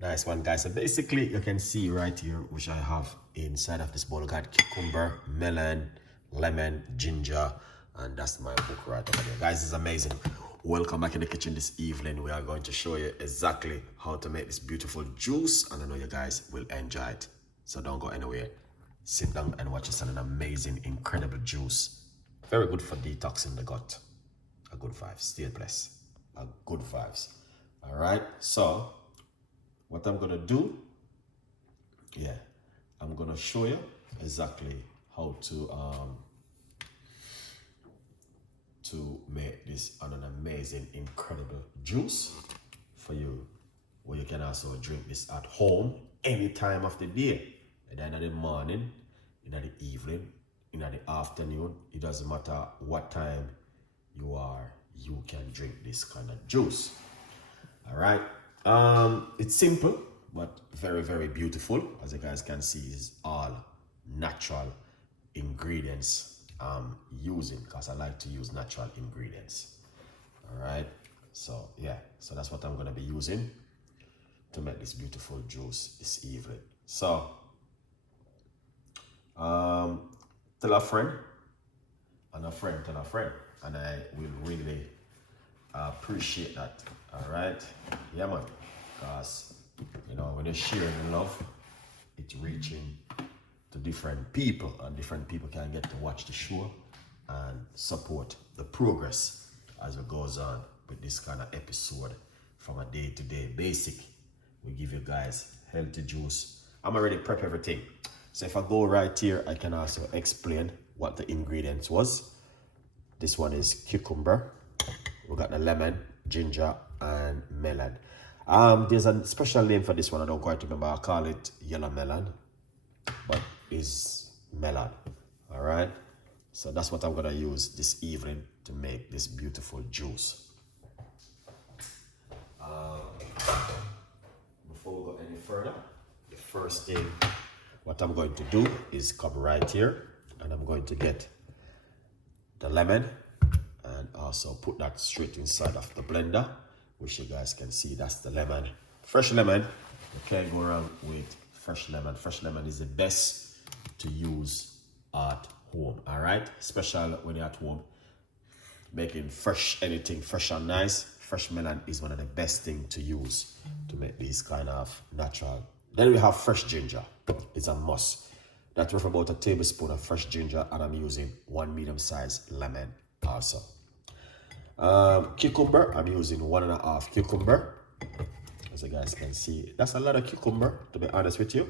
Nice one, guys. So basically, you can see right here, which I have inside of this bowl. I got cucumber, melon, lemon, ginger, and that's my book right over there. Guys, it's amazing. Welcome back in the kitchen this evening. We are going to show you exactly how to make this beautiful juice, and I know you guys will enjoy it. So don't go anywhere. Sit down and watch us on an amazing, incredible juice. Very good for detoxing the gut. A good vibes. Stay blessed. A good vibes. All right. So what I'm gonna do, I'm gonna show you exactly how to make this an amazing, incredible juice for you, where you can also drink this at home any time of the day, either in the morning, in the evening, in the afternoon. It doesn't matter what time you can drink this kind of juice. All right. It's simple, but very, very beautiful. As you guys can see, it's all natural ingredients I'm using, because I like to use natural ingredients. All right. So so that's what I'm going to be using to make this beautiful juice this evening. So tell a friend, and a friend tell a friend, and I will really appreciate that. All right. Yeah, man. Because when you're sharing love, it's reaching to different people, and different people can get to watch the show and support the progress as it goes on with this kind of episode from a day-to-day basic. We give you guys healthy juice. I'm already prep everything. So if I go right here, I can also explain what the ingredients was. This one is cucumber. We got the lemon, ginger, and melon. There's a special name for this one. I don't quite remember. I call it yellow melon, but it's melon. All right. So that's what I'm gonna use this evening to make this beautiful juice. Before we go any further, the first thing what I'm going to do is come right here, and I'm going to get the lemon and also put that straight inside of the blender, which you guys can see. That's the lemon. Fresh lemon. You can't go wrong with fresh lemon. Fresh lemon is the best to use at home. All right, especially when you're at home making fresh, anything fresh and nice. Fresh melon is one of the best things to use to make these kind of natural. Then we have fresh ginger. It's a must. That's worth about a tablespoon of fresh ginger, and I'm using 1 medium-sized lemon also. Cucumber, I'm using 1.5 cucumber. As you guys can see, that's a lot of cucumber, to be honest with you.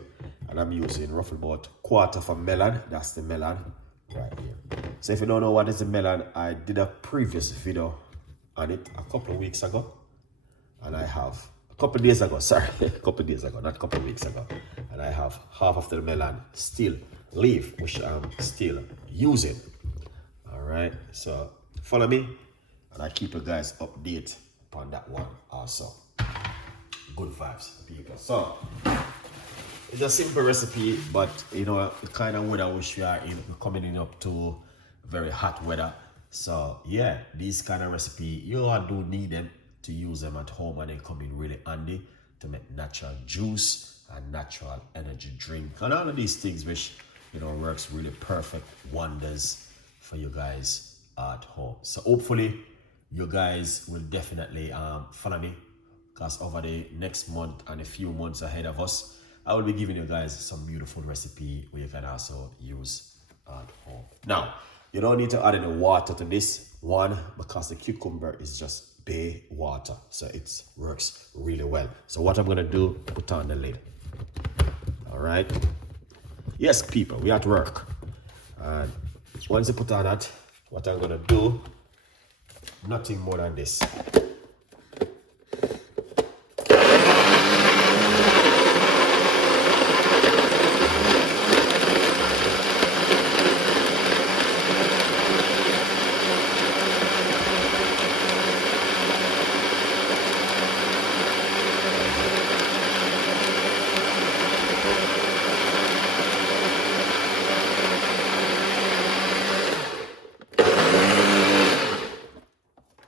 And I'm using roughly about 1/4 of a melon. That's the melon right here. So if you don't know what is the melon, I did a previous video on it a couple of weeks ago, and I have a couple of days ago, sorry, a couple of days ago, not a couple of weeks ago, and I have half of the melon still leave, which I'm still using. All right, so follow me, and I keep you guys updated upon that one also. Good vibes, people. So it's a simple recipe, but the kind of weather which we are in, we're coming in up to very hot weather. So yeah, these kind of recipe, you all do need them to use them at home, and they come in really handy to make natural juice and natural energy drink, and all of these things which works really perfect wonders for you guys at home. So hopefully you guys will definitely follow me, because over the next month and a few months ahead of us, I will be giving you guys some beautiful recipe where you can also use at home. Now, you don't need to add any water to this one, because the cucumber is just bay water, so it works really well. So what I'm gonna do, put on the lid. All right. Yes, people, we at work, and once you put on that, what I'm gonna do, nothing more than this.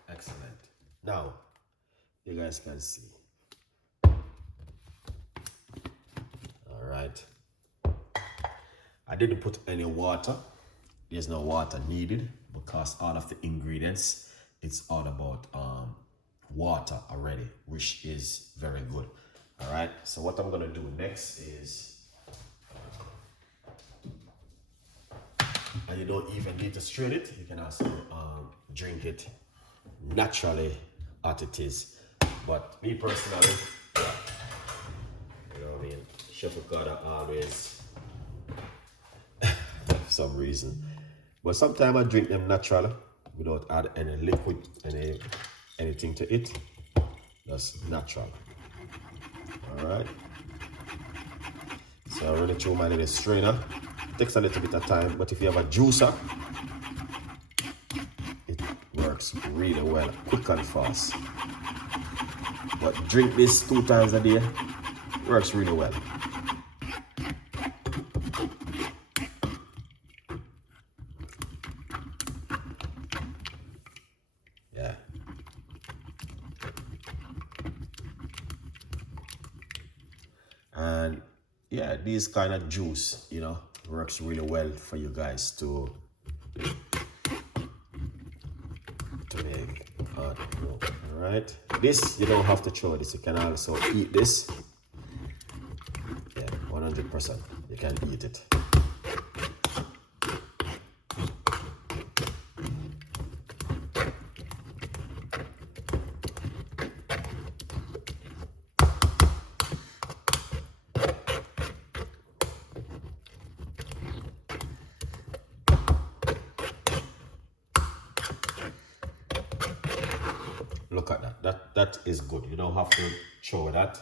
Excellent. Now, you guys can see. didn't put any water. There's no water needed because all of the ingredients, it's all about water already, which is very good. All right, so what I'm gonna do next is, and you don't even need to strain it, you can also drink it naturally as it is. But me personally, you know what I mean, Chef Ricardo always, for some reason, but sometimes I drink them natural without add any liquid, anything to it. Just natural. All right. So I run it through my little strainer. It takes a little bit of time, but if you have a juicer, it works really well, quick and fast. But drink this 2 times a day. It works really well. Yeah. And yeah, this kind of juice, you know, works really well for you guys to make hot milk. All right, this you don't have to throw this. You can also eat this. Yeah, 100%. You can eat it. Look at that. That is good. You don't have to throw that.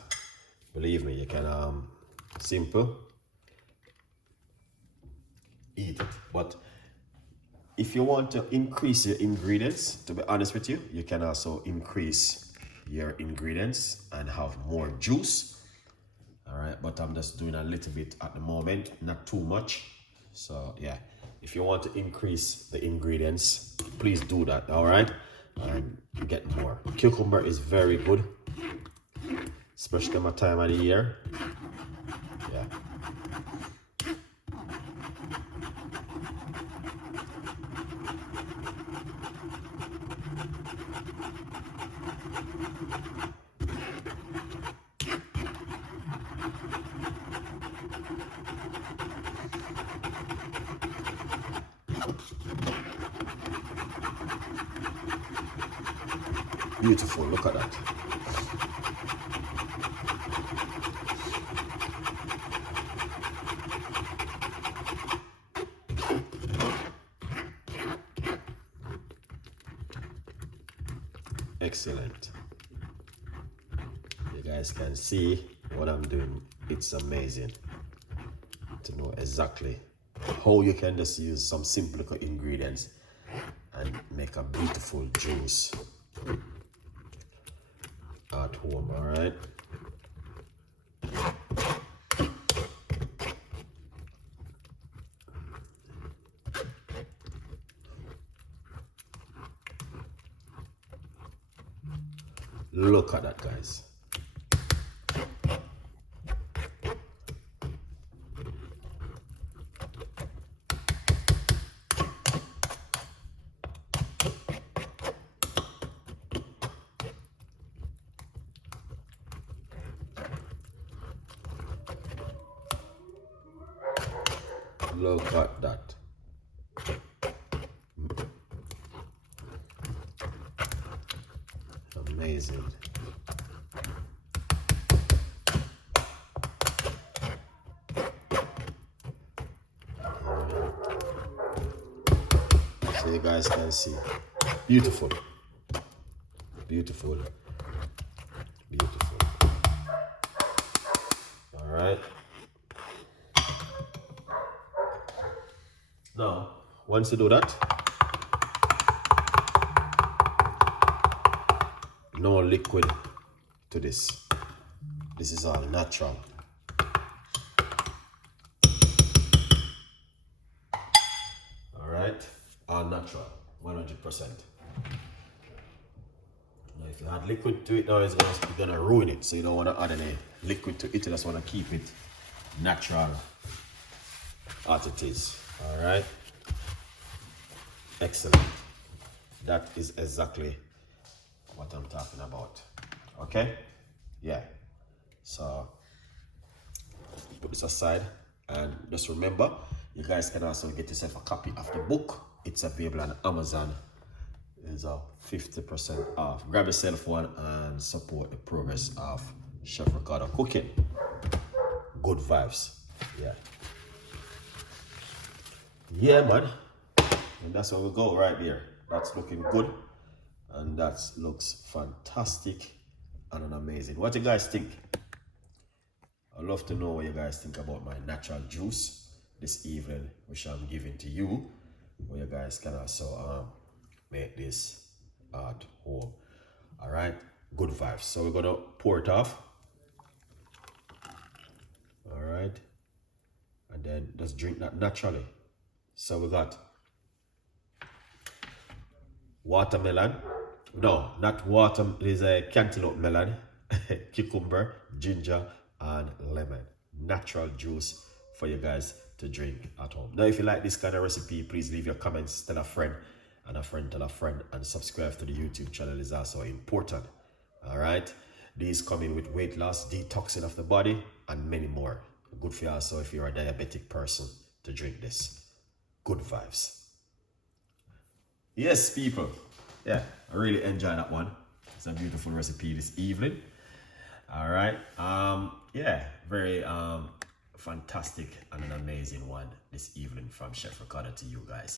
Believe me, you can simple eat it. But if you want to increase your ingredients, to be honest with you, you can also increase your ingredients and have more juice. All right, but I'm just doing a little bit at the moment, not too much. So yeah, if you want to increase the ingredients, please do that. All right, and you get more. Cucumber is very good, especially my time of the year. Yeah. Beautiful, look at that. Excellent. You guys can see what I'm doing. It's amazing to know exactly how you can just use some simple ingredients and make a beautiful juice at home. All right. Look at that, guys. Look at that. Amazing. So you guys can see. Beautiful. Beautiful. Beautiful. All right. Now, once you do that, no liquid to this. This is all natural. All right, all natural, 100%. Now, if you add liquid to it, now it's gonna ruin it. So you don't want to add any liquid to it. You just want to keep it natural hot it is. All right. Excellent. That is exactly what I'm talking about. Okay. Yeah. So put this aside, and just remember, you guys can also get yourself a copy of the book. It's available on Amazon. It's a 50% off. Grab yourself one and support the progress of Chef Ricardo cooking. Good vibes. Yeah. Yeah, man. And that's where we go right there. That's looking good. And that looks fantastic and amazing. What you guys think? I'd love to know what you guys think about my natural juice this evening, which I'm giving to you. Where you guys can also make this at home. All right, good vibes. So we're gonna pour it off. All right, and then just drink that naturally. So we got watermelon. No, not water. There's a cantaloupe melon, cucumber, ginger, and lemon. Natural juice for you guys to drink at home. Now, if you like this kind of recipe, please leave your comments, tell a friend, and a friend tell a friend, and subscribe to the YouTube channel is also important. All right, these come in with weight loss, detoxing of the body, and many more. Good for you also if you're a diabetic person to drink this. Good vibes. Yes, people. Yeah, I really enjoy that one. It's a beautiful recipe this evening. All right. Yeah, very fantastic and an amazing one this evening from Chef Ricardo to you guys.